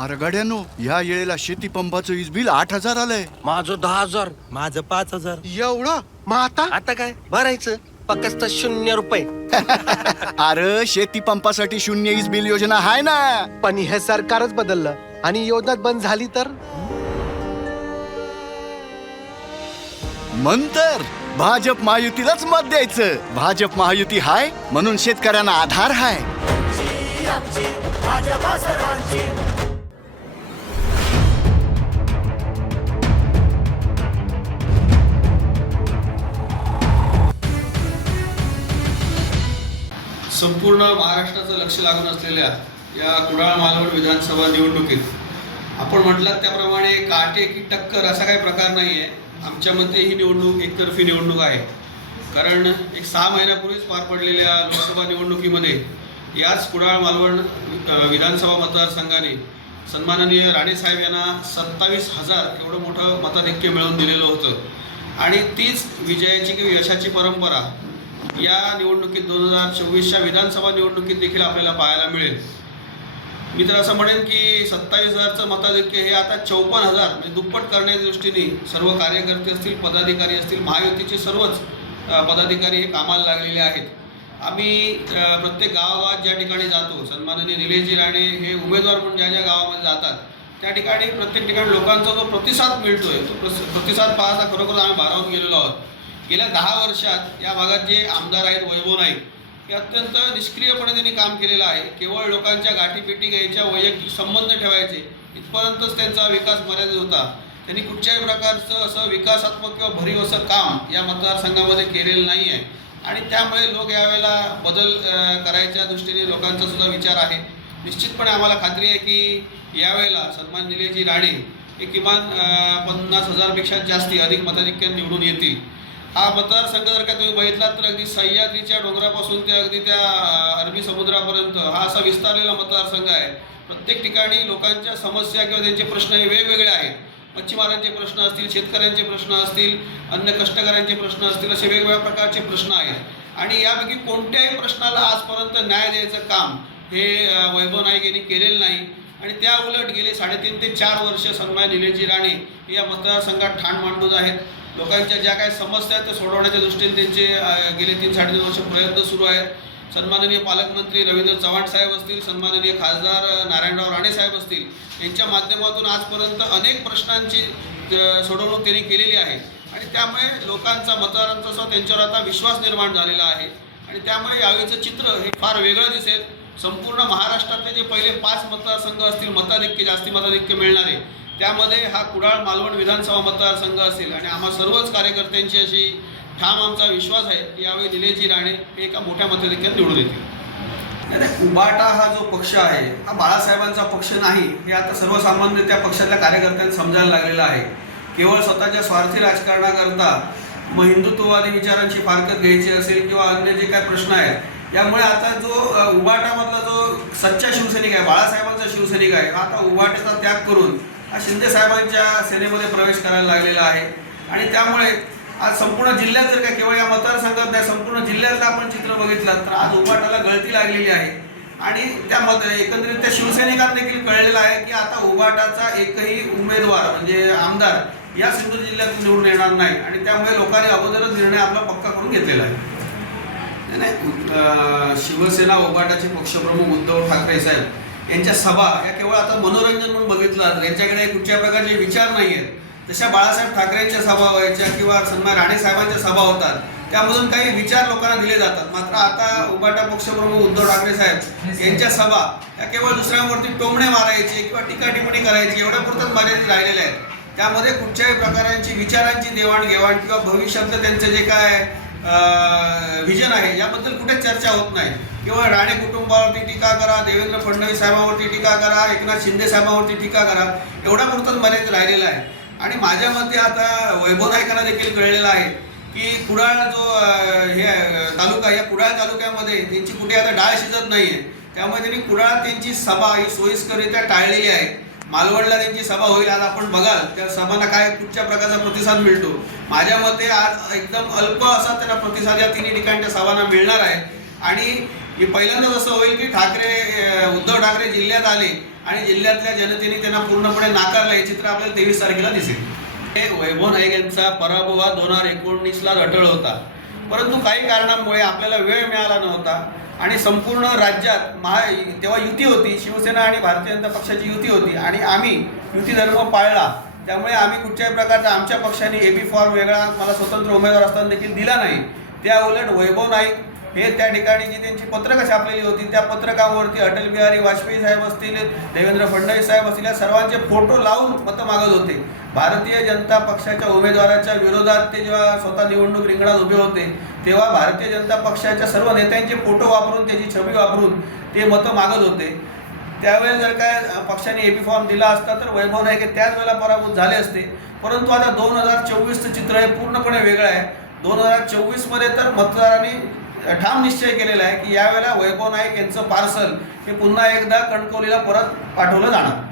अरे गाड्यानो, ह्या वेळेला शेती पंपाचं वीज बिल 8,000 आलंय. माझं 10,000. माझं 5,000. एवढं? मग आता आता काय भरायचं फक्त 0 रुपये. अरे शेती पंपासाठी शून्य वीज बिल योजना आहे ना. पण हे सरकारच बदललं आणि योजना बंद झाली तर मंतर भाजप महायुतीलाच मत द्यायचं. भाजप महायुती हाय म्हणून शेतकऱ्यांना आधार हाय. संपूर्ण महाराष्ट्राचं लक्ष लागून असलेल्या या कुडाळ मालवण विधानसभा निवडणुकीत आपण म्हटलात त्याप्रमाणे काटे की टक्कर असा काही प्रकार नाही आहे. आमच्या मते ही निवडणूक एकतर्फी निवडणूक आहे. कारण एक 6 महिन्यापूर्वीच पार पडलेल्या लोकसभा निवडणुकीमध्ये याच कुडाळ मालवण विधानसभा मतदारसंघाने सन्माननीय राणेसाहेब यांना 27,000 एवढं मोठं मताधिक्य मिळवून दिलेलं होतं. आणि तीच विजयाची किंवा यशाची परंपरा या निवडणुकीत 2024च्या विधानसभा निवडणुकीत देखील आपल्याला पाहायला मिळेल. मी तर असं म्हणेन की 27,000चं मताधिक्य हे आता 54,000 म्हणजे दुप्पट करण्याच्या दृष्टीने सर्व कार्यकर्ते असतील, पदाधिकारी असतील, महायुतीचे सर्वच पदाधिकारी हे कामाला लागलेले आहेत. आम्ही प्रत्येक गावागावात ज्या ठिकाणी जातो, सन्माननीय निलेशजी राणे हे उमेदवार म्हणून ज्या ज्या गावामध्ये जातात त्या ठिकाणी प्रत्येक ठिकाणी लोकांचा जो प्रतिसाद मिळतोय तो प्रतिसाद पाहता खरोखर आम्ही भारावून गेलेलो आहोत. गेल्या 10 वर्षात या भागात जे आमदार आहेत वैभव नाईक हे अत्यंत निष्क्रियपणे त्यांनी काम केलेलं आहे. केवळ लोकांच्या गाठीपेटी घ्यायच्या, वैयक्तिक संबंध ठेवायचे इथपर्यंतच त्यांचा विकास मर्यादित होता. त्यांनी कुठच्याही प्रकारचं असं विकासात्मक किंवा भरीव असं काम या मतदारसंघामध्ये केलेलं नाही आहे. आणि त्यामुळे लोक यावेळेला बदल करायच्या दृष्टीने लोकांचा सुद्धा विचार आहे. निश्चितपणे आम्हाला खात्री आहे की यावेळेला सन्मान निलेशजी राणे हे किमान 50,000पेक्षा जास्ती अधिक मताधिक्याने निवडून येतील. हा मतदारसंघ जर का तुम्ही बघितलात तर अगदी सह्याद्रीच्या डोंगरापासून ते अगदी त्या अरबी समुद्रापर्यंत हा असा विस्तारलेला मतदारसंघ आहे. प्रत्येक ठिकाणी लोकांच्या समस्या किंवा त्यांचे प्रश्न हे वेगवेगळे आहेत. मच्छीमारांचे प्रश्न असतील, शेतकऱ्यांचे प्रश्न असतील, अन्य कष्टकऱ्यांचे प्रश्न असतील, असे वेगवेगळ्या प्रकारचे प्रश्न आहेत. आणि यापैकी कोणत्याही प्रश्नाला आजपर्यंत न्याय द्यायचं काम हे वैभव नाईक यांनी केलेलं नाही. आणि त्या उलट गेले 3.5 ते 4 वर्ष सन्मान निलेशजी राणे हे या मतदारसंघात ठाण मांडून आहेत. लोकांच्या ज्या काही समस्या आहेत त्या सोडवण्याच्या दृष्टीने त्यांचे गेले 3-3.5 वर्ष प्रयत्न सुरू आहेत. सन्माननीय पालकमंत्री रवींद्र चव्हाण साहेब असतील, सन्माननीय खासदार नारायणराव राणे साहेब असतील, यांच्या माध्यमातून आजपर्यंत अनेक प्रश्नांची सोडवणूक त्यांनी केलेली आहे. आणि त्यामुळे लोकांचा, मतदारांचा सुद्धा त्यांच्यावर आता विश्वास निर्माण झालेला आहे. आणि त्यामुळे यावेळीचं चित्र हे फार वेगळं दिसेल. संपूर्ण महाराष्ट्रातले जे पहिले 5 मतदारसंघ असतील जास्ती मताधिक्य मिळणारे, त्यामध्ये हा कुडाळ मालवण विधानसभा मतदारसंघ असेल. आणि आम्हा सर्वच कार्यकर्त्यांची अशी ठाम आमचा विश्वास आहे की यावेळी निलेशजी राणे हे एका मोठ्या मताधिक्यात निवडून येतील. नाही, उबाटा हा जो पक्ष आहे हा बाळासाहेबांचा पक्ष नाही हे आता सर्वसामान्य त्या पक्षातल्या कार्यकर्त्यांना समजायला लागलेलं आहे. केवळ स्वतःच्या स्वार्थी राजकारणाकरता मग हिंदुत्ववादी विचारांची फारकत घ्यायची असेल किंवा अन्य जे काही प्रश्न आहेत, यामुळे आता जो उबाटामधला जो सच्चा शिवसैनिक आहे, बाळासाहेबांचा शिवसैनिक आहे, हा आता उबाटाचा त्याग करून हा शिंदे साहेबांच्या सेनेमध्ये प्रवेश करायला लागलेला आहे. आणि त्यामुळे आज संपूर्ण जिल्ह्यात जर का केवळ या मतदारसंघात नाही, संपूर्ण जिल्ह्यातलं आपण चित्र बघितलं तर आज उबाटाला गळती लागलेली आहे. आणि त्यामध्ये एकंदरीत त्या शिवसैनिकांना देखील कळलेलं आहे की आता उबाटाचा एकही उमेदवार म्हणजे आमदार या सिंधुदुर्ग जिल्ह्यात निवडून येणार नाही. आणि त्यामुळे लोकांनी अगोदरच निर्णय आपला पक्का करून घेतलेला आहे. नाही, शिवसेना उबाटाचे पक्षप्रमुख उद्धव ठाकरे साहेब यांच्या सभा या केवळ आता मनोरंजन म्हणून बघितलं, यांच्याकडे कुठच्या प्रकारचे विचार नाही आहेत. जशा बाळासाहेब ठाकरेंच्या सभा व्हायच्या किंवा सन्मान राणे साहेबांच्या सभा होतात त्यामधून काही विचार लोकांना दिले जातात. मात्र आता उबाटा पक्षप्रमुख उद्धव ठाकरे साहेब यांच्या सभा या केवळ दुसऱ्यांवरती टोमणे मारायचे किंवा टीकाटिप्पणी करायची एवढ्या पुरतच मर्यादित राहिलेल्या आहेत. त्यामध्ये कुठच्याही प्रकारांची विचारांची देवाणघेवाण किंवा भविष्यातलं त्यांचं जे काय व्हिजन आहे याबद्दल कुठे चर्चा होत नाही. केवळ राणे कुटुंबावरती टीका करा, देवेंद्र फडणवीस साहेबांवरती टीका करा, एकनाथ शिंदे साहेबांवरती टीका करा, एवढा पुरतच मर्यादित राहिलेला आहे. आणि माझ्या मते आता वैभव नाईकांना देखील कळलेलं आहे की कुडाळ जो हे तालुका, या कुडाळ तालुक्यामध्ये त्यांची कुठे आता डाळ शिजत नाही आहे. त्यामुळे त्यांनी कुडाळ त्यांची सभा ही सोयीस्कररित्या टाळलेली आहे. मालवणला त्यांची सभा होईल, आज आपण बघाल त्या सभांना काय कुठच्या प्रकारचा प्रतिसाद मिळतो. माझ्या मते आज एकदम अल्प असा त्यांना प्रतिसाद या तिन्ही ठिकाणच्या सभांना मिळणार आहे. आणि हे पहिल्यांदाच असं होईल की उद्धव ठाकरे जिल्ह्यात आले आणि जिल्ह्यातल्या जनतेने त्यांना पूर्णपणे नाकारलं. हे चित्र आपल्याला 23 तारखेला दिसेल. हे वैभव नाईक यांचा पराभव हा 2019ला अटळ होता, परंतु काही कारणांमुळे आपल्याला वेळ मिळाला नव्हता आणि संपूर्ण राज्यात तेव्हा युती होती, शिवसेना आणि भारतीय जनता पक्षाची युती होती आणि आम्ही युती धर्म पाळला. त्यामुळे आम्ही कुठच्याही प्रकारचा आमच्या पक्षाने एबी फॉर्म वेगळा मला स्वतंत्र उमेदवार असताना देखील दिला नाही. त्या उलट वैभव नाईक हे त्या ठिकाणी जी त्यांची पत्रकं छापलेली होती त्या पत्रकावरती अटल बिहारी वाजपेयी साहेब असतील, देवेंद्र फडणवीस साहेब असतील, या सर्वांचे फोटो लावून मतं मागत होते. भारतीय जनता पक्षाच्या उमेदवाराच्या विरोधात ते जेव्हा स्वतः निवडणूक रिंगणात उभे होते तेव्हा भारतीय जनता पक्षाच्या सर्व नेत्यांचे फोटो वापरून त्याची छबी वापरून ते मतं मागत होते. त्यावेळेस जर काय पक्षाने एबी फॉर्म दिला असता तर वैभव नाईक त्याच वेळेला पराभूत झाले असते. परंतु आता 2024चं चित्र हे पूर्णपणे वेगळं आहे. 2024मध्ये तर मतदारांनी ठाम निश्चय केलेला आहे की यावेळेला वैभव नाईक यांचं पार्सल हे पुन्हा एकदा कणकवलीला परत पाठवलं जाणार.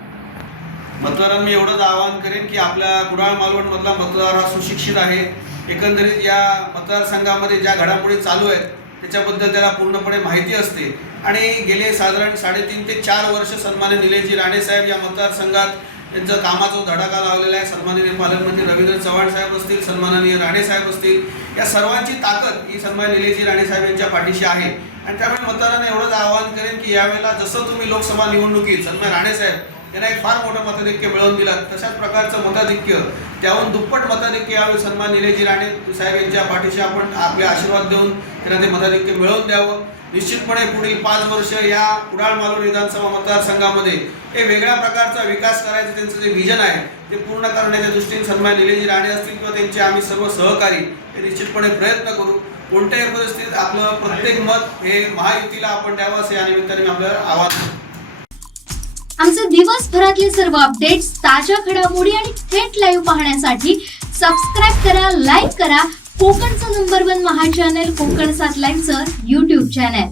मतदारांना मी एवढंच आवाहन करेन की आपल्या कुडाळ मालवणमधला मतदार हा सुशिक्षित आहे. एकंदरीत या मतदारसंघामध्ये ज्या घडामोडी चालू आहेत त्याच्याबद्दल त्याला पूर्णपणे माहिती असते आणि गेले साधारण 3.5 ते 4 वर्ष सन्माननीय निलेशजी राणे साहेब या मतदारसंघात त्यांचा कामाचा धडाका लावलेला आहे. सन्माननीय पालकमंत्री रवींद्र चव्हाण साहेब असतील, सन्माननीय राणे साहेब असतील, या सर्वांची ताकद ही सन्माननीय निलेशजी राणे साहेब यांच्या पाठीशी आहे. आणि त्यामुळे मतदारांना एवढंच आवाहन करेन की यावेळेला जसं तुम्ही लोकसभा निवडणुकीत सन्माननीय राणे साहेब यांना एक फार मोठं मताधिक्य मिळवून दिलं तशाच प्रकारचं मताधिक्य त्याहून दुप्पट मताधिक्य यावेळी सन्माननीय निलेशजी राणे साहेब यांच्या पाठीशी आपण आपले आशीर्वाद देऊन त्यांना ते मताधिक्य मिळवून द्यावं. निश्चितपणे पुढील 5 वर्ष या कुडाळ मालवण विधानसभा मतदारसंघामध्ये हे वेगळ्या प्रकारचा विकास करायचं त्यांचं जे विजन आहे ते पूर्ण करण्याच्या दृष्टीने सन्माननीय निलेशजी राणे असतील किंवा त्यांचे आम्ही सर्व सहकारी हे निश्चितपणे प्रयत्न करू. कोणत्याही परिस्थितीत आपलं प्रत्येक मत हे महायुतीला आपण द्यावं असे या निमित्ताने मी आपल्याला आवाहन करतो. आमचे दिवसभरातले सर्व अपडेट्स, ताज्या घडामोडी आणि थेट लाईव्ह पाहण्यासाठी सबस्क्राईब करा, लाईक करा कोकणचं नंबर 1 महा चॅनल कोकण 7 लाईव्हचं YouTube चॅनल.